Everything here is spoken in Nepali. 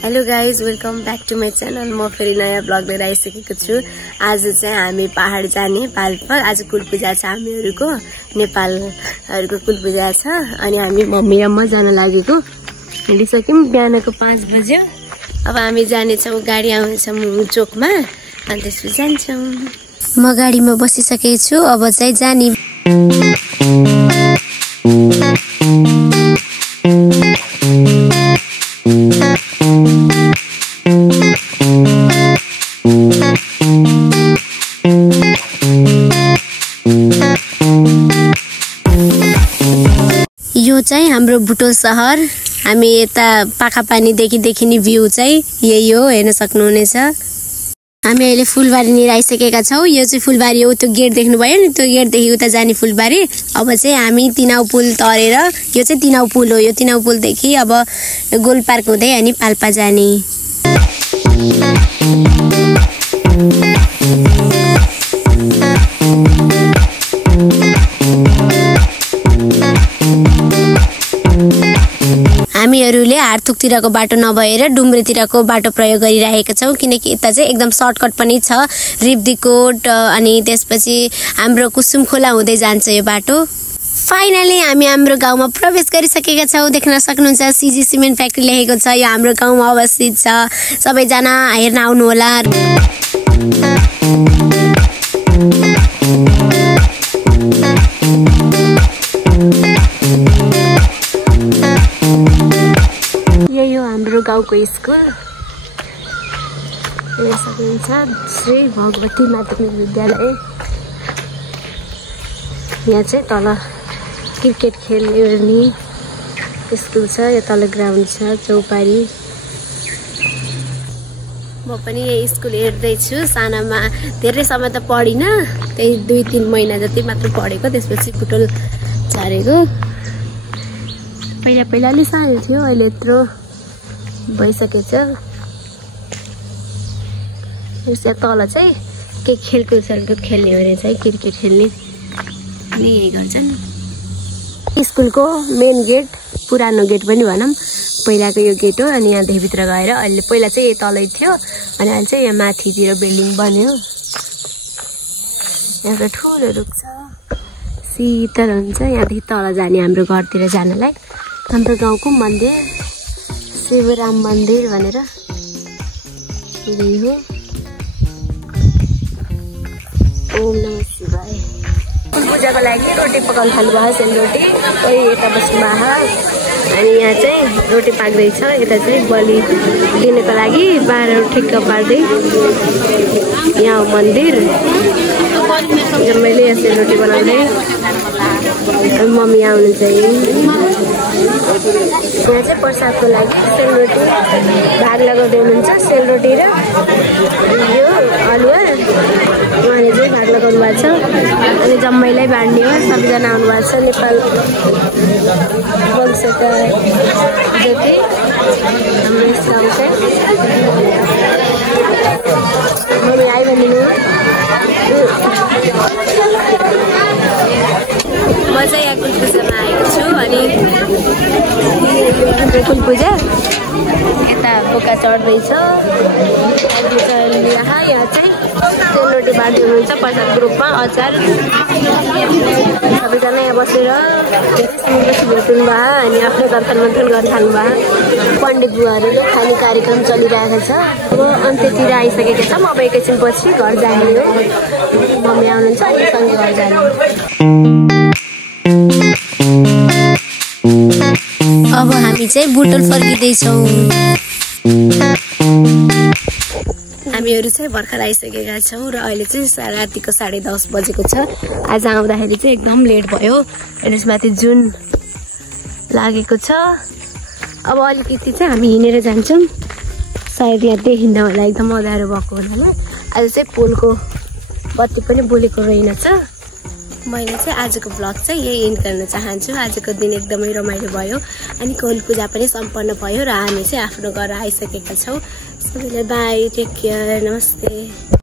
Hello guys, welcome back to my channel. म फेरि नयाँ ब्लग लिएर आइसकेको छु। आज चाहिँ हामी पहाड जाने पाल्पर। आज कुल पूजा छ हामीहरूको, नेपालहरूको कुल पूजा छ। अनि हामी मम्मी र म जान लागेको। हिँडिसक्यौँ, बिहानको 5 बज्यो। अब हामी जानेछौँ, गाडी आउँछ चोकमा अनि त्यसपछि जान्छौँ। म गाडीमा बसिसकेको छु, अब चाहिँ जाने। यो चाहिँ हाम्रो बुटोल सहर। हामी यता पाखापानीदेखि देखिने भ्यू चाहिँ यही हो, हेर्न सक्नुहुनेछ। हामी अहिले फुलबारीनिर आइसकेका छौँ। यो चाहिँ फुलबारी हो, त्यो गेट देख्नुभयो नि, त्यो गेटदेखि उता जाने फुलबारी। अब चाहिँ हामी तिनाउ पुल तरेर, यो चाहिँ तिनाउ पुल हो, यो तिनाउ पुलदेखि अब गोल पार्क हुँदै अनि पाल्पा जाने। हामीहरूले हारथुकतिरको बाटो नभएर डुम्रेतिरको बाटो प्रयोग गरिरहेका छौँ, किनकि यता चाहिँ एकदम सर्टकट पनि छ। रिब्दीकोट अनि त्यसपछि हाम्रो कुसुम खोला हुँदै जान्छ यो बाटो। फाइनली हामी हाम्रो गाउँमा प्रवेश गरिसकेका छौँ। देख्न सक्नुहुन्छ सिजी सिमेन्ट फ्याक्ट्री लेखेको छ। यो हाम्रो गाउँमा अवस्थित छ। सबैजना हेर्न आउनुहोला। यही हो हाम्रो गाउँको स्कुल। हेर्न सक्नुहुन्छ श्री भगवती माध्यमिक विद्यालय। यहाँ चाहिँ तल क्रिकेट खेल्ने स्कुल छ। यो तल ग्राउन्ड छ, चौपारी। म पनि यही स्कुल हेर्दैछु। सानामा धेरै समय त पढिनँ, त्यही 2-3 महिना जति मात्र पढेको। त्यसपछि बुटोल झरेको। पहिला अलि सानो थियो, अहिले यत्रो भइसकेछ। यसो तल चाहिँ के खेलकुद खेल्ने हो रहेछ है, क्रिकेट खेल्ने अनि यही गर्छन्। स्कुलको मेन गेट, पुरानो गेट पनि भनौँ, पहिलाको यो गेट हो। अनि यहाँदेखि भित्र गएर अहिले पहिला चाहिँ यो तलै थियो, अनि अहिले चाहिँ यहाँ माथितिर बिल्डिङ बन्यो। यहाँ त ठुलो रुख छ, शीतल हुन्छ। यहाँदेखि तल जाने हाम्रो घरतिर जानलाई। हाम्रो गाउँको मन्दिर शिवराम मन्दिर भनेर यही हो। ओम नमः शिवाय। पूजाको लागि रोटी पकाउनु थाल्नु भयो, सेलरोटी। कोही यता बस्नु भएको। अनि यहाँ चाहिँ रोटी पाक्दैछ। यता चाहिँ बलि दिनको लागि 12 ठिक्क पार्दै। यहाँ मन्दिर, मैले यहाँ सेलरोटी बनाउँदै। मम्मी आउनुहुन्छ। यहाँ चाहिँ प्रसादको लागि सेलरोटी भाग लगाउँदै हुनुहुन्छ। सेलरोटी र यो हलुवा उहाँले चाहिँ भाग लगाउनु भएको छ। अनि जम्मैलाई बाँड्ने हो। सबैजना आउनु भएको छ, नेपाल वंशका जति हाम्रो इस्लाम चाहिँ। मम्मी आइ भनिदिनु। म चाहिँ यहाँ कुल पूजामा आएको छु। अनि कुल पूजा यता बोका चढ्दैछ। यहाँ चाहिँ सेलरोटी बाँड्दै हुनुहुन्छ प्रसादको रूपमा, अचार। सबैजना यहाँ बसेर भेट्नु भयो अनि आफ्नो दर्शन मन्थन गर्न थाल्नु भयो। पण्डित बुवाहरूले खाने कार्यक्रम चलिरहेको छ। अब अन्त्यतिर आइसकेको छ। म अब एकैछिनपछि घर जाने हो। मम्मी आउनुहुन्छ अनि सँगै घर जाने। अब हामी चाहिँ बुटोल फर्किँदैछौँ। हामीहरू चाहिँ भर्खर आइसकेका छौँ र अहिले चाहिँ रातिको 10:30 बजेको छ। आज आउँदाखेरि चाहिँ एकदम लेट भयो। यसमाथि जुन लागेको छ। अब अलिकति चाहिँ हामी हिँडेर जान्छौँ। सायद यहाँ देखिँदा होला, एकदम अँध्यारो भएको हुनाले। आज चाहिँ पोलको बत्ती पनि बोलेको रहेनछ। मैले चाहिँ आजको ब्लग चाहिँ यही एन्ड गर्न चाहन्छु। आजको दिन एकदमै रमाइलो भयो अनि कुल पूजा पनि सम्पन्न भयो र हामी चाहिँ आफ्नो घर आइसकेका छौँ। सबैलाई बाई, टेक केयर, नमस्ते।